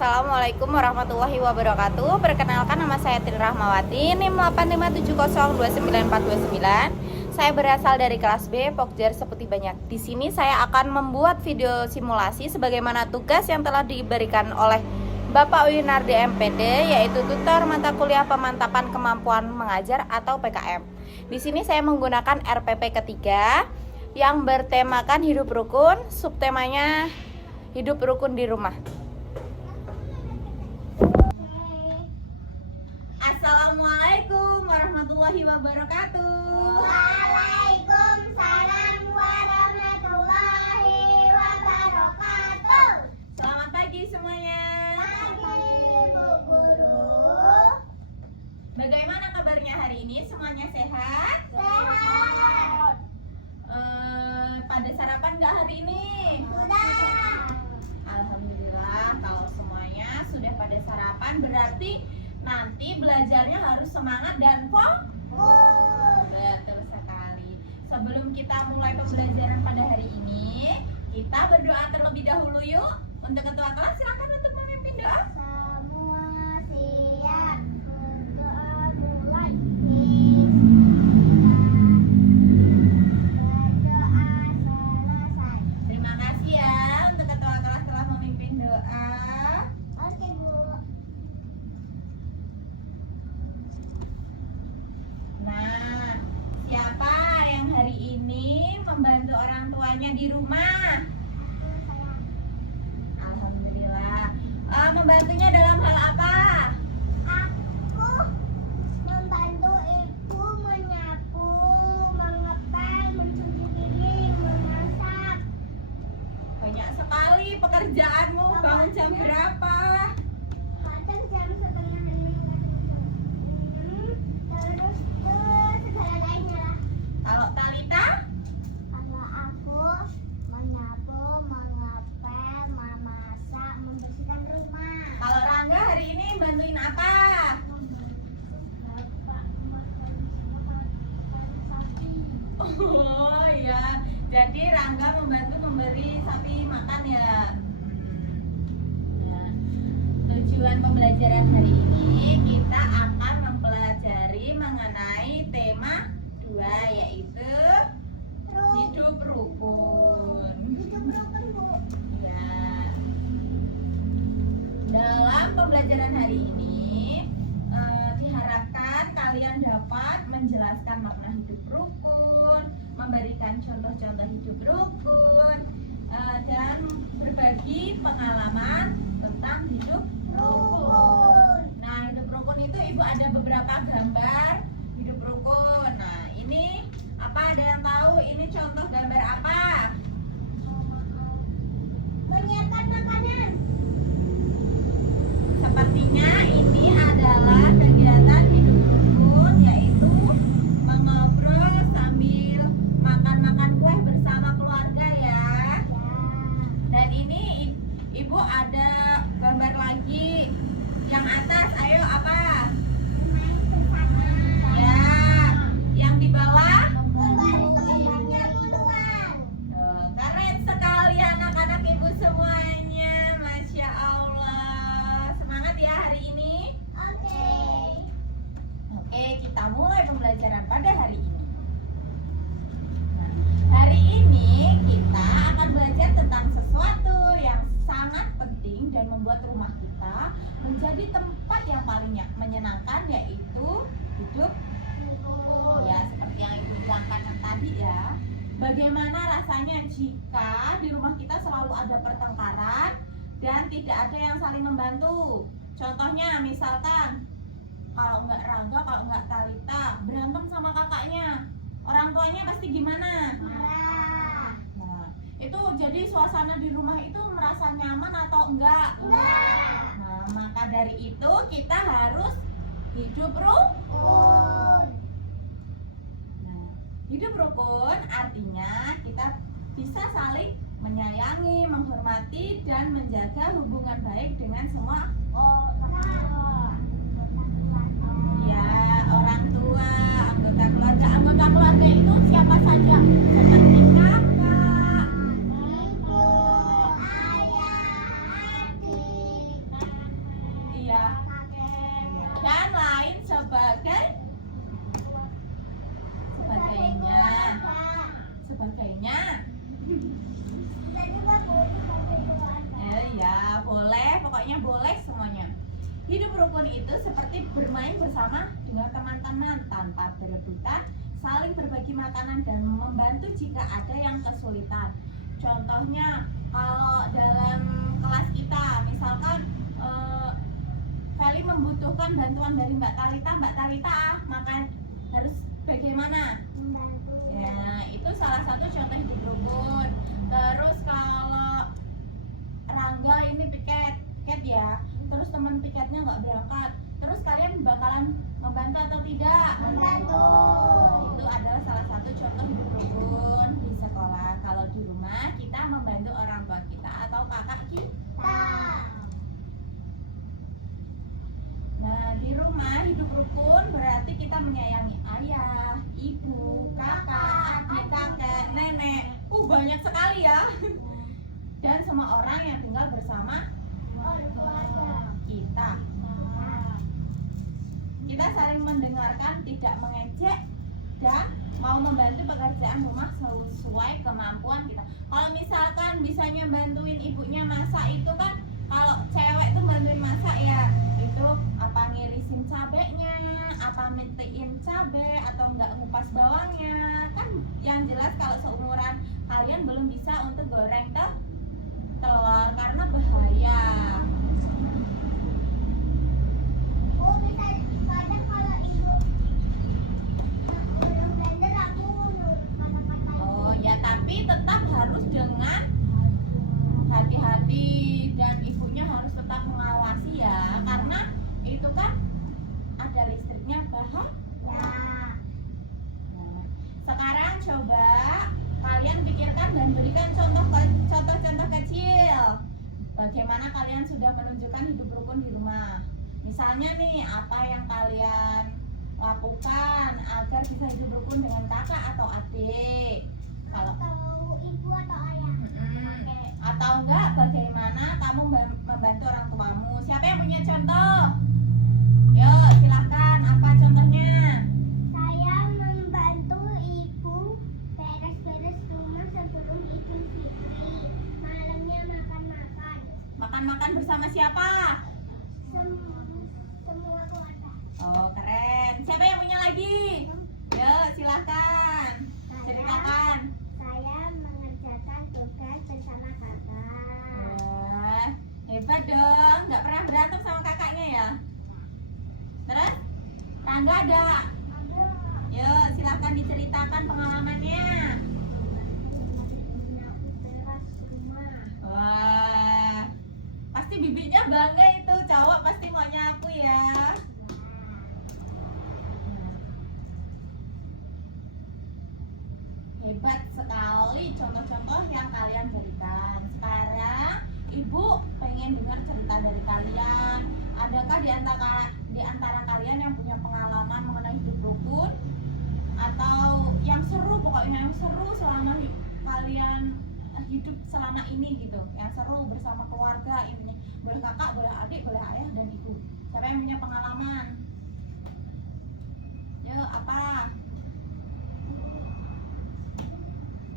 Assalamualaikum warahmatullahi wabarakatuh. Perkenalkan, nama saya Tri Rahmawati, NIM 857029429. Saya berasal dari kelas B, Pokjar Seperti Banyak. Di sini saya akan membuat video simulasi sebagaimana tugas yang telah diberikan oleh Bapak Winardi MPD, yaitu tutor mata kuliah pemantapan kemampuan mengajar atau PKM. Di sini saya menggunakan RPP ketiga yang bertemakan hidup rukun, subtemanya hidup rukun di rumah. Assalamualaikum warahmatullahi wabarakatuh. Waalaikumsalam warahmatullahi wabarakatuh. Selamat pagi semuanya. Pagi Bu Guru. Bagaimana kabarnya hari ini? Semuanya sehat? Sehat. Pada sarapan nggak hari ini? Sudah. Alhamdulillah, kalau semuanya sudah pada sarapan berarti nanti belajarnya harus semangat dan fokus. Betul sekali. Sebelum kita mulai pembelajaran pada hari ini, kita berdoa terlebih dahulu yuk. Untuk ketua kelas silakan untuk memimpin doa. Semua siap untuk mulai. Berdoa selesai. Terima kasih ya untuk ketua kelas telah memimpin doa. Oke Bu. Nah, siapa yang hari ini membantu orang tuanya di rumah? Alhamdulillah. Membantunya dalam hal apa? Aku membantu ibu menyapu, mengepel, mencuci piring, memasak. Banyak sekali pekerjaanmu. Bangun jam berapa? Kadang jam setengah 6, terus ke segala lainnya lah. Kalau Talita? Kalau aku menyapu, mengepel, memasak, membersihkan rumah. Kalau Rangga hari ini bantuin apa? Bapak membersihkan sapi. Oh iya, jadi Rangga membantu memberi sapi makan ya. Ya. Tujuan pembelajaran hari ini kita akan mempelajari mengenai tema 2, yaitu hidup rukun. Hidup rukun Bu. Ya. Dalam pembelajaran hari ini diharapkan kalian dapat menjelaskan makna hidup rukun, memberikan contoh-contoh hidup rukun, dan berbagi pengalaman tentang hidup rukun. Nah, hidup rukun itu Ibu ada beberapa gambar hidup rukun. Nah, ini apa, ada yang tahu ini contoh gambar apa? Menyiapkan makanan. Sepertinya ini adalah kegiatan hidup rukun, yaitu mengobrol sambil makan-makan kue bersama keluarga ya. Dan ini Ibu ada gambar lagi. Yang atas, ayo apa? Main bersama. Ya. Yang di bawah? Membantunya tuan. Keren sekali anak-anak Ibu semuanya. Masya Allah. Semangat ya hari ini. Oke. Oke, kita mulai pembelajaran pada hari ini. Nah, hari ini kita akan belajar tentang sesuatu yang sangat penting dan membuat rumah kita menjadi tempat yang paling menyenangkan, yaitu hidup ya, seperti yang Ibu bilangkan yang tadi ya. Bagaimana rasanya jika di rumah kita selalu ada pertengkaran dan tidak ada yang saling membantu? Contohnya misalkan kalau nggak Rangga, kalau nggak Talita berantem sama kakaknya, orang tuanya pasti gimana? Marah. Nah, itu jadi suasana di rumah itu merasa nyaman atau enggak? Enggak. Nah, maka dari itu kita harus hidup rukun. Nah, hidup rukun artinya kita bisa saling menyayangi, menghormati, dan menjaga hubungan baik dengan semua ya, orang tua, anggota keluarga. Anggota keluarga itu siapa saja? Seperti kakak, Ibu, ayah, adik, pokoknya boleh semuanya. Hidup rukun itu seperti bermain bersama dengan teman-teman tanpa berebutan, saling berbagi makanan dan membantu jika ada yang kesulitan. Contohnya kalau dalam kelas kita, misalkan Feli membutuhkan bantuan dari Mbak Talita, maka harus bagaimana? Membantu. Ya, itu salah satu contoh hidup rukun. Terus kalau Rangga ini piket ya, terus teman piketnya nggak berangkat, terus kalian bakalan membantu atau tidak? Membantu. Itu adalah salah satu contoh hidup rukun di sekolah. Kalau di rumah kita membantu orang tua kita atau kakak kita. Nah, di rumah hidup rukun berarti kita menyayangi ayah, ibu, kakak, adik, kakek, nenek. Banyak sekali ya. Dan semua orang yang tinggal bersama kita. Kita saling mendengarkan, tidak mengejek, dan mau membantu pekerjaan rumah sesuai kemampuan kita. Kalau misalkan bisanya bantuin ibunya masak itu kan, kalau cewek tuh bantuin masak ya, itu apa ngirisin cabenya, apa mentiin cabe atau enggak ngupas bawangnya. Kan yang jelas kalau seumuran kalian belum bisa untuk goreng telur karena bahaya. Oh, bisa kadang kalau ibu belum blender aku nurut kata-kata. Oh ya, tapi tetap harus dengan hati-hati dan ibunya harus tetap mengawasi ya, karena itu kan ada listriknya bahaya. Nah, sekarang coba kalian pikirkan dan berikan contoh-contoh kecil bagaimana kalian sudah menunjukkan hidup rukun di rumah. Misalnya nih, apa yang kalian lakukan agar bisa hidup rukun dengan kakak atau adik? Kalau ibu atau ayah. Atau enggak bagaimana kamu membantu orang tuamu? Siapa yang punya contoh? Yo, silahkan. Apa contohnya? Saya membantu ibu beres-beres rumah sebelum Idul Fitri. Malamnya makan-makan. Makan-makan bersama siapa? Semua keluarga. Oh, keren. Siapa yang punya lagi? Yo, silahkan. Ceritakan. Saya mengerjakan tugas bersama kakak. Wah, hebat dong. Nggak pernah berantem sama kakaknya ya? Terus? Tangga ada? Yo, silahkan diceritakan pengalamannya. Beres rumah. Wah, pasti bibitnya bangga itu. Cowok pasti mau nyapu ya. Hebat sekali contoh-contoh yang kalian berikan. Sekarang ibu pengen dengar cerita dari kalian. Adakah di antara kalian yang punya pengalaman mengenai hidup rukun atau yang seru, pokoknya yang seru selama kalian hidup selama ini gitu, yang seru bersama keluarga ini, boleh kakak, boleh adik, boleh ayah dan ibu. Siapa yang punya pengalaman? Yo, apa?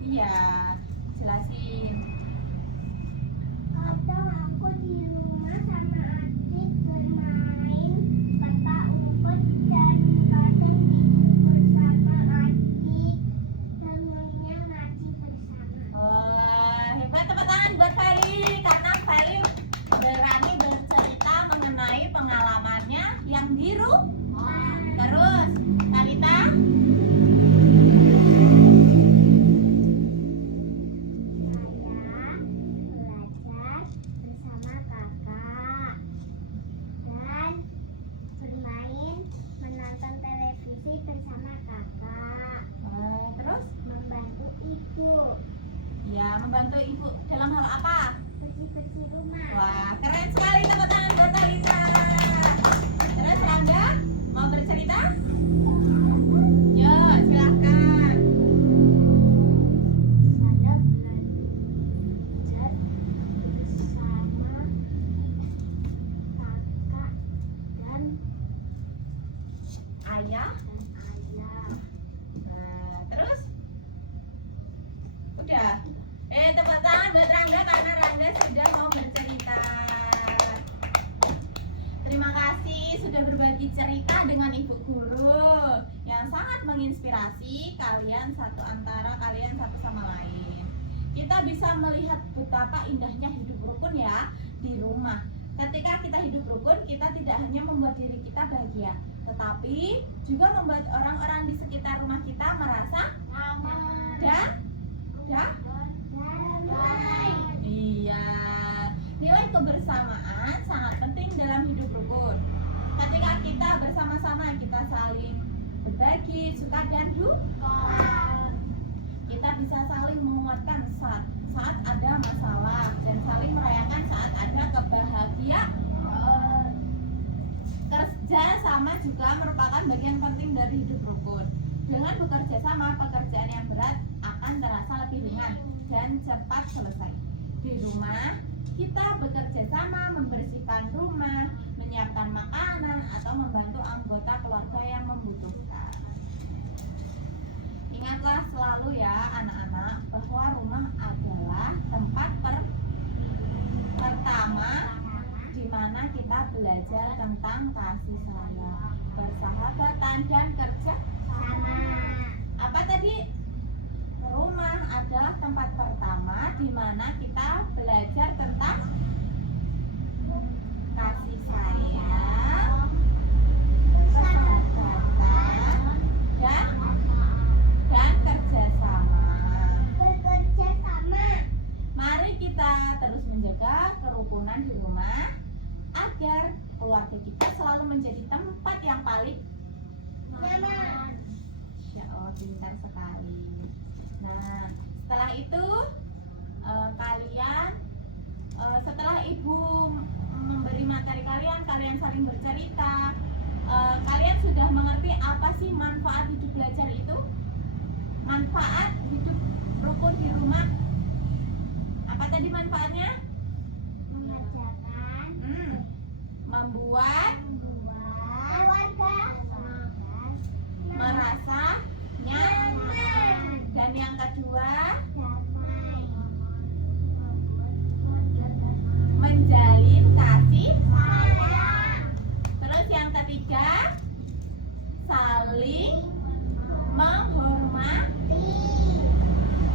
Iya, jelasin. Kadang aku di rumah sama adik bermain petak umpet dan kadang tidur bersama adik dengannya ngaji bersama. Wah, hebat, tepuk tangan buat Feli karena Feli berani bercerita mengenai pengalamannya yang biru. Terus, Talita? Saya sudah berbagi cerita dengan ibu guru yang sangat menginspirasi kalian satu sama lain. Kita bisa melihat betapa indahnya hidup rukun ya di rumah. Ketika kita hidup rukun, kita tidak hanya membuat diri kita bahagia, tetapi juga membuat orang-orang di sekitar rumah kita merasa Aman. dan Damai. iya. Nilai kebersamaan sangat penting dalam hidup rukun. Ketika kita bersama-sama, kita saling berbagi suka dan duka. Kita bisa saling menguatkan saat ada masalah dan saling merayakan saat ada kebahagiaan. Kerja sama juga merupakan bagian penting dari hidup rukun. Dengan bekerja sama, pekerjaan yang berat akan terasa lebih ringan dan cepat selesai. Di rumah, kita bekerja sama membersihkan rumah, menyiapkan makanan, atau membantu anggota keluarga yang membutuhkan. Ingatlah selalu ya anak-anak bahwa rumah adalah tempat pertama di mana kita belajar tentang kasih sayang, persahabatan, dan kerja Sama. apa tadi? Rumah adalah tempat pertama di mana kita belajar tentang kasih sayang, persahabatan, dan kerjasama. Bekerja sama. Mari kita terus menjaga kerukunan di rumah agar keluarga kita selalu menjadi tempat yang paling Nyaman. Insya Allah, pintar sekali. Nah, setelah itu setelah ibu memberi materi kalian saling bercerita. Kalian sudah mengerti apa sih manfaat hidup belajar itu? Manfaat hidup rukun di rumah. Apa tadi manfaatnya? Mengerjakan. Membuat Keluarga. merasa nyaman. Dan yang kedua, Damai. menjalin kasih. Sayang. Terus yang ketiga, saling menghormati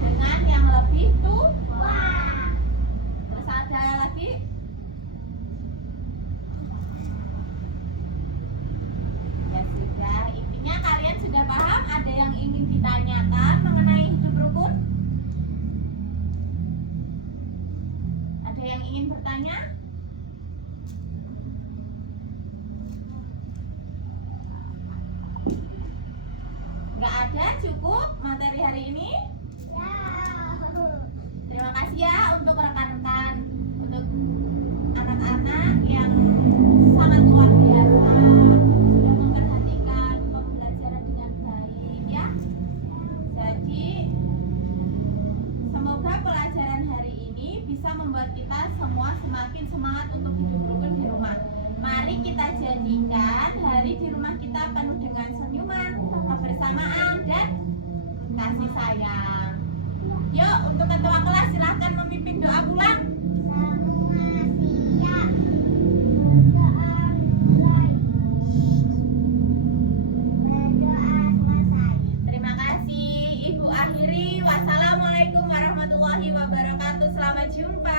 dengan yang lebih tua. Wah. Terus ada lagi? Ya sudah, intinya kalian sudah paham. Ada yang ingin ditanyakan mengenai hidup rukun? Ada yang ingin bertanya? Nggak ada, cukup materi hari ini. Terima kasih ya untuk rekan-rekan, untuk anak-anak yang sangat luar biasa sudah memperhatikan pembelajaran dengan baik ya. Jadi semoga pelajaran hari ini bisa membuat kita semua semakin semangat untuk hidup rukun di rumah. Mari kita jadikan hari di rumah kita penuh dengan senyuman, kebersamaan, dan kasih sayang. Yuk, untuk ketua kelas silahkan memimpin doa pulang. Semua siap. Berdoa mulai. Berdoa selesai. Terima kasih Ibu akhiri. Wassalamualaikum warahmatullahi wabarakatuh. Selamat jumpa.